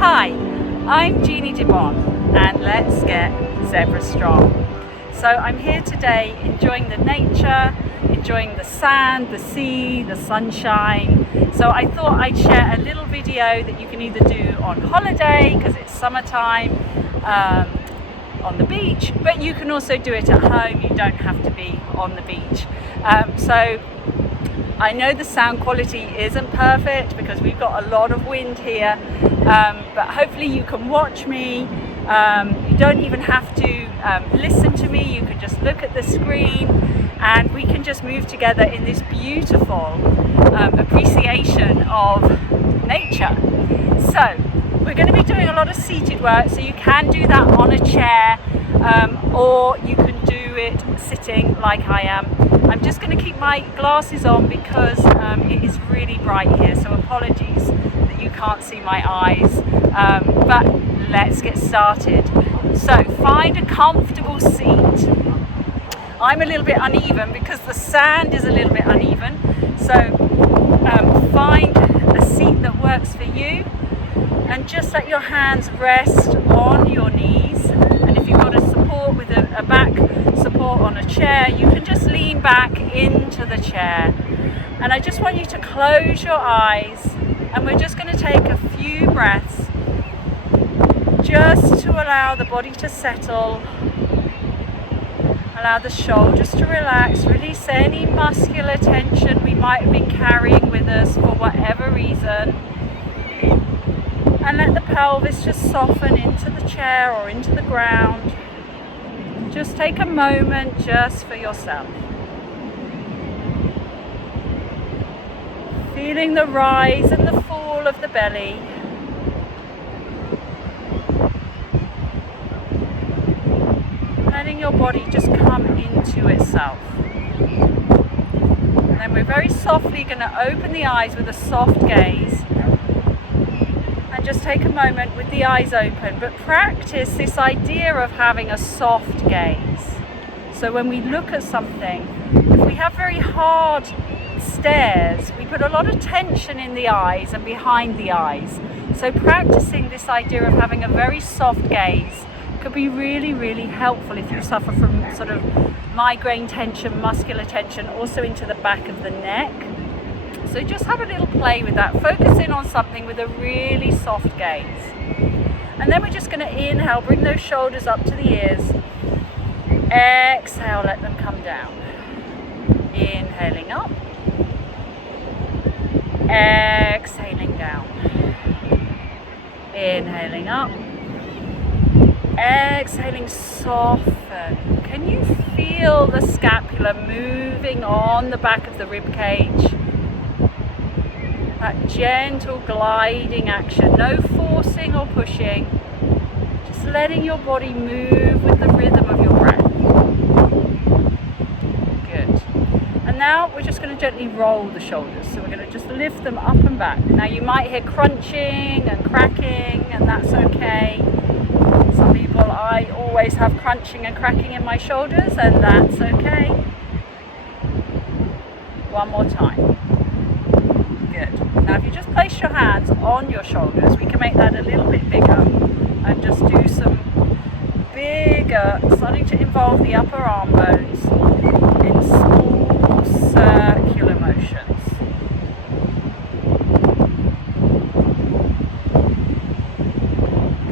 Hi, I'm Jeannie and let's get zebra strong. So I'm here today enjoying the nature, enjoying the sand, the sea, the sunshine. So I thought I'd share a little video that you can either do on holiday because it's summertime, on the beach, but you can also do it at home. You don't have to be on the beach. So I know the sound quality isn't perfect because we've got a lot of wind here, but hopefully you can watch me. You don't even have to listen to me. You can just look at the screen and we can just move together in this beautiful appreciation of nature. So we're going to be doing a lot of seated work, so you can do that on a chair, or you can do it sitting like I am. I'm just going to keep my glasses on because it is really bright here, so apologies that you can't see my eyes, but let's get started. So find a comfortable seat. I'm a little bit uneven because the sand is a little bit uneven, so find a seat that works for you and just let your hands rest on your knees. And if you've got a support with a back support on a chair, you can just lean back into the chair. And I just want you to close your eyes, and we're just going to take a few breaths just to allow the body to settle, allow the shoulders to relax, release any muscular tension we might have been carrying with us for whatever reason, and let the pelvis just soften into the chair or into the ground. Just take a moment just for yourself. Feeling the rise and the fall of the belly. Letting your body just come into itself. And then we're very softly going to open the eyes with a soft gaze. And just take a moment with the eyes open, but practice this idea of having a soft gaze. So when we look at something, if we have very hard stares, we put a lot of tension in the eyes and behind the eyes. So practicing this idea of having a very soft gaze could be really, really helpful if you suffer from sort of migraine tension, muscular tension, also into the back of the neck. So just have a little play with that. Focus in on something with a really soft gaze. And then we're just going to inhale, bring those shoulders up to the ears. Exhale, let them come down. Inhaling up. Exhaling down. Inhaling up. Exhaling, soften. Can you feel the scapula moving on the back of the rib cage? That gentle gliding action, no forcing or pushing, just letting your body move with the rhythm of your breath. Good. And now we're just going to gently roll the shoulders, so we're going to just lift them up and back. Now you might hear crunching and cracking, and that's okay. Some people, I always have crunching and cracking in my shoulders, and that's okay. One more time. Good. Now if you just place your hands on your shoulders, we can make that a little bit bigger and just do some bigger, starting to involve the upper arm bones in small circular motions.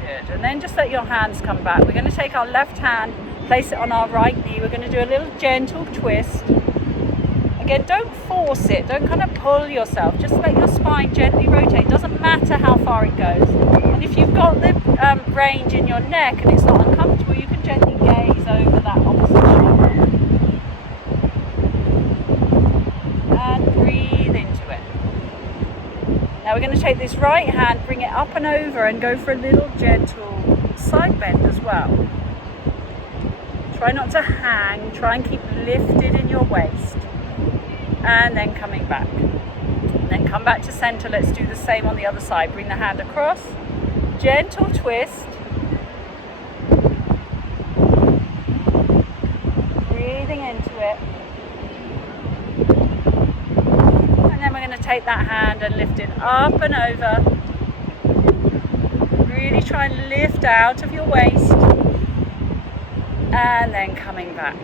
Good. And then just let your hands come back. We're going to take our left hand, place it on our right knee. We're going to do a little gentle twist. Again, don't force it, don't kind of pull yourself, just let your spine gently rotate. It doesn't matter how far it goes. And if you've got the range in your neck and it's not uncomfortable, you can gently gaze over that opposite shoulder. And breathe into it. Now we're going to take this right hand, bring it up and over and go for a little gentle side bend as well. Try not to hang, try and keep lifted in your waist. And then coming back. And then come back to center. Let's do the same on the other side. Bring the hand across. Gentle twist. Breathing into it. And then we're going to take that hand and lift it up and over. try and lift out of your waist and then coming back.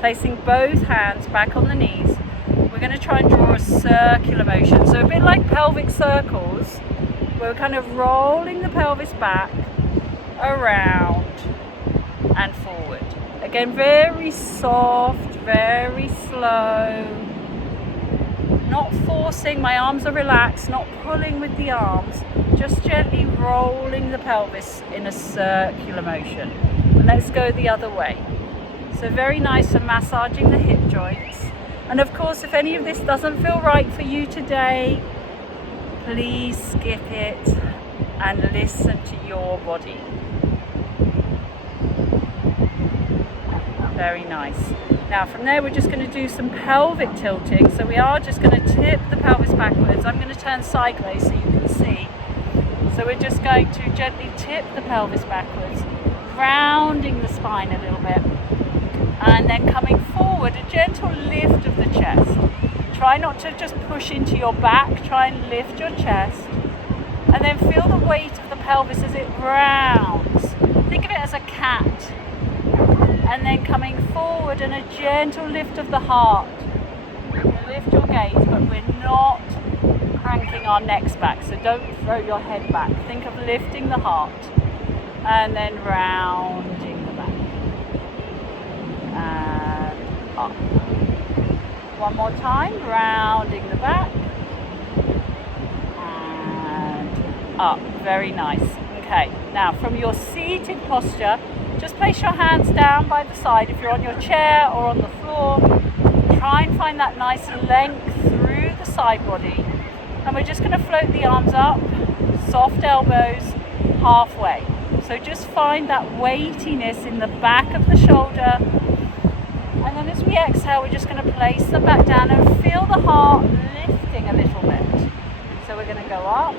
Placing both hands back on the knees. We're going to try and draw a circular motion. So a bit like pelvic circles, we're kind of rolling the pelvis back, around and forward. Again, very soft, very slow. Not forcing, my arms are relaxed, not pulling with the arms, just gently rolling the pelvis in a circular motion. And let's go the other way. So very nice for massaging the hip joints. And of course, if any of this doesn't feel right for you today, please skip it and listen to your body. Very nice. Now from there we're just going to do some pelvic tilting. So we are just going to tip the pelvis backwards. I'm going to turn sideways so you can see. So we're just going to gently tip the pelvis backwards, rounding the spine a little bit. And then coming forward, a gentle lift of the chest. Try not to just push into your back, try and lift your chest. And then feel the weight of the pelvis as it rounds. Think of it as a cat. And then coming forward and a gentle lift of the heart. You can lift your gaze, but we're not cranking our necks back, so don't throw your head back. Think of lifting the heart. And then rounding the back. And up. One more time, rounding the back. And up. Very nice. Okay, now from your seated posture, just place your hands down by the side if you're on your chair or on the floor. Try and find that nice length through the side body. And we're just going to float the arms up, soft elbows, halfway. So just find that weightiness in the back of the shoulder. And then as we exhale, we're just going to place them back down and feel the heart lifting a little bit. So we're going to go up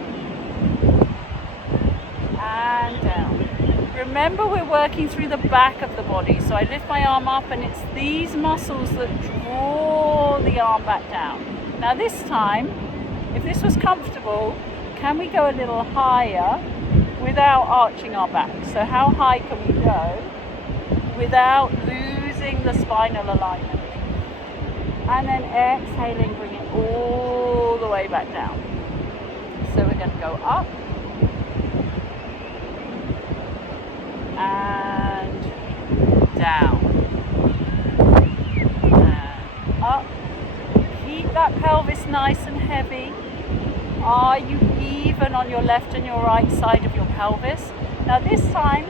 and down. Remember, we're working through the back of the body. So I lift my arm up and it's these muscles that draw the arm back down. Now this time, if this was comfortable, can we go a little higher without arching our back? So how high can we go without losing the spinal alignment? And then exhaling, bring it all the way back down. So we're going to go up and down and up. Keep that pelvis nice and heavy. Are you even on your left and your right side of your pelvis? Now this time,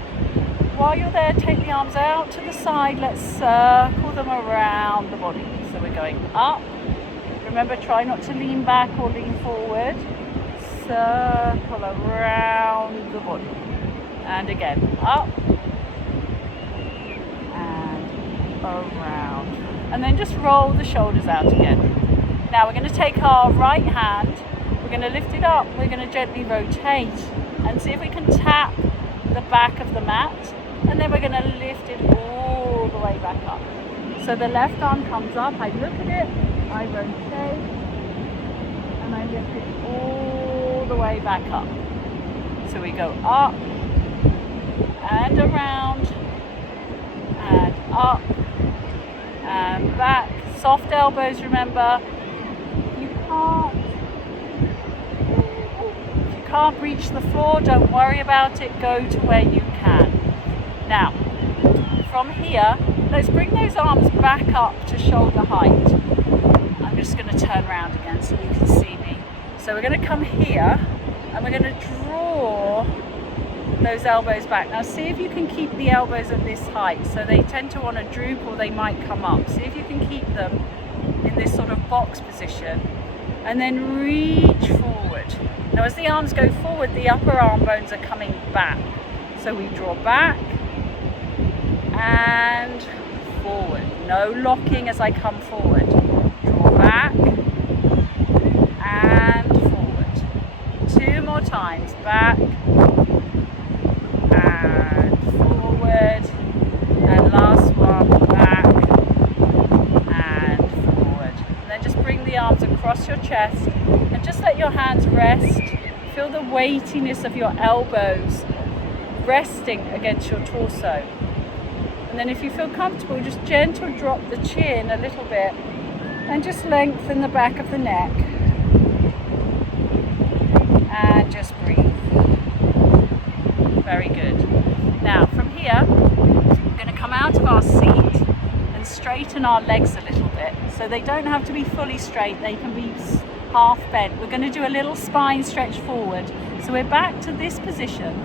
while you're there, take the arms out to the side. Let's circle them around the body. So we're going up. Remember, try not to lean back or lean forward. Circle around the body. And again, up and around. And then just roll the shoulders out again. Now we're going to take our right hand, we're going to lift it up, we're going to gently rotate and see if we can tap the back of the mat. And then we're going to lift it all the way back up. So the left arm comes up, I look at it, I rotate, and I lift it all the way back up. So we go up, and around, and up, and back. Soft elbows, remember. If you can't reach the floor, don't worry about it, go to where you can. Now, from here, let's bring those arms back up to shoulder height. I'm just going to turn around again so you can see me. So we're going to come here, and we're going to draw those elbows back. Now see if you can keep the elbows at this height, so they tend to want to droop or they might come up. See if you can keep them in this sort of box position, and then reach forward. Now as the arms go forward, the upper arm bones are coming back, so we draw back and forward. No locking as I come forward. Draw back and forward. Two more times. Back and forward, and last one, back and forward. And then just bring the arms across your chest and just let your hands rest. Feel the weightiness of your elbows resting against your torso. And then if you feel comfortable, just gentle drop the chin a little bit and just lengthen the back of the neck. And just breathe. Very good. Now from here, we're going to come out of our seat and straighten our legs a little bit. So they don't have to be fully straight, they can be half bent. We're going to do a little spine stretch forward. So we're back to this position.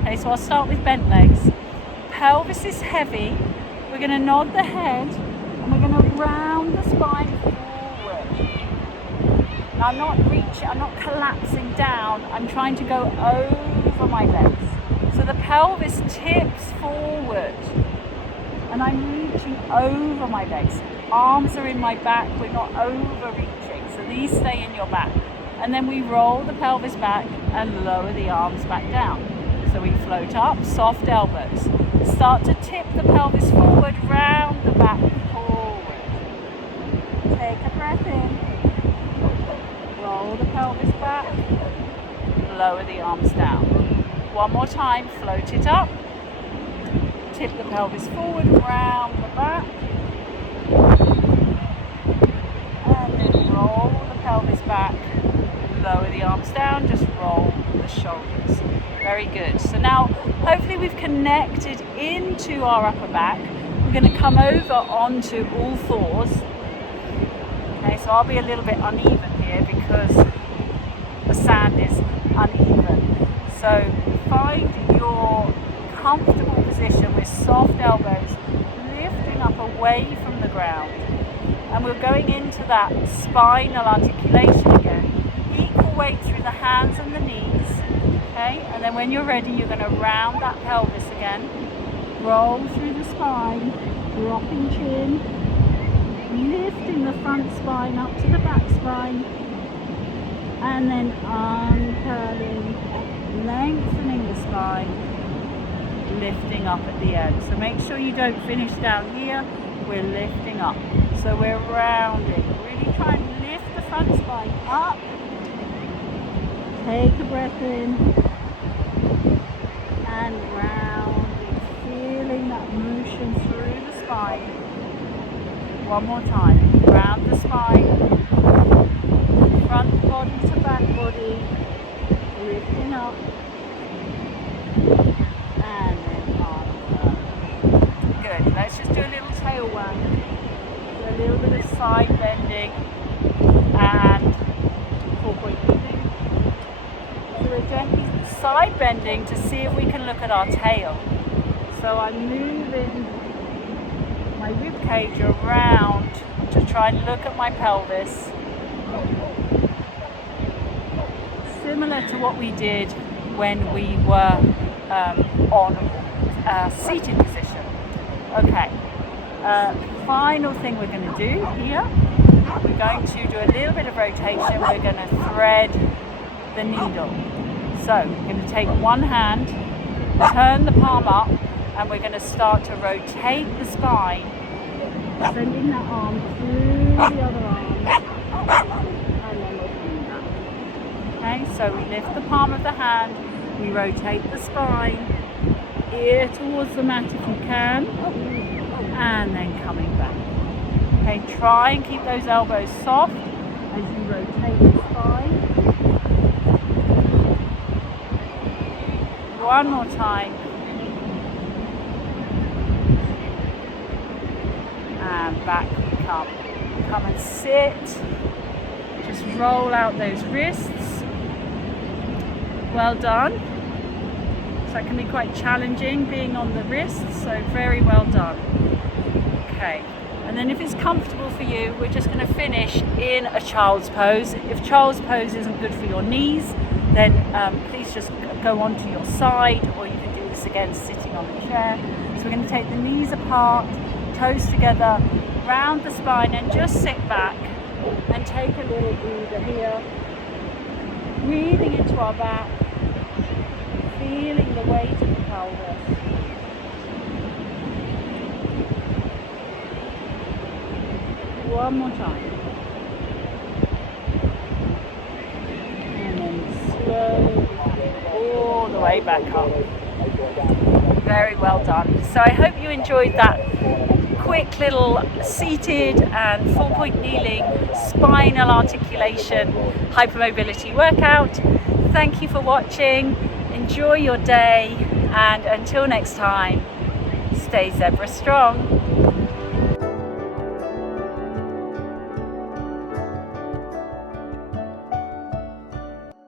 Okay, so I'll start with bent legs. Pelvis is heavy. We're going to nod the head and we're going to round the spine forward. Now I'm not reaching, I'm not collapsing down. I'm trying to go over my legs. So the pelvis tips forward and I'm reaching over my legs. Arms are in my back, we're not overreaching. So these stay in your back. And then we roll the pelvis back and lower the arms back down. So we float up, soft elbows. Start to tip the pelvis forward, round the back forward. Take a breath in. Roll the pelvis back. Lower the arms down. One more time, float it up. Tip the pelvis forward, round the back. And then roll the pelvis back. Lower the arms down, just roll the shoulders. Very good. So now hopefully we've connected into our upper back. We're going to come over onto all fours. Okay, so I'll be a little bit uneven here because the sand is uneven. So find your comfortable position with soft elbows, lifting up away from the ground. And we're going into that spinal articulation again. Equal weight through the hands and the knees. Okay, and then when you're ready, you're going to round that pelvis again. Roll through the spine, dropping chin, lifting the front spine up to the back spine, and then uncurling, lengthening the spine, lifting up at the end. So make sure you don't finish down here. We're lifting up. So we're rounding. Really try and lift the front spine up. Take a breath in and round, feeling that motion through the spine. One more time. Round the spine, front body to back body, lifting up, and then arm. Good. Let's just do a little tail wag, a little bit of side bending, and 4-point moving. We're gently side bending to see if we can look at our tail. So I'm moving my rib cage around to try and look at my pelvis. Similar to what we did when we were on a seated position. Okay, final thing we're going to do here, we're going to do a little bit of rotation. We're going to thread the needle. So we're going to take one hand, turn the palm up, and we're going to start to rotate the spine, sending that arm through the other arm, and then we're coming back. Okay, so we lift the palm of the hand, we rotate the spine, ear towards the mat if you can, and then coming back. Okay, try and keep those elbows soft as you rotate the spine. One more time. And back we come. Come and sit. Just roll out those wrists. Well done. So that can be quite challenging being on the wrists, so very well done. Okay. And then if it's comfortable for you, we're just going to finish in a child's pose. If child's pose isn't good for your knees, then please just go onto your side, or you can do this again sitting on the chair. So we're going to take the knees apart, toes together, round the spine, and just sit back and take a little breather here. Breathing into our back, feeling the weight of the pelvis. One more time. And then slowly all the way back up. Very well done. So I hope you enjoyed that quick little seated and 4-point kneeling spinal articulation hypermobility workout. Thank you for watching. Enjoy your day, and until next time, stay zebra strong.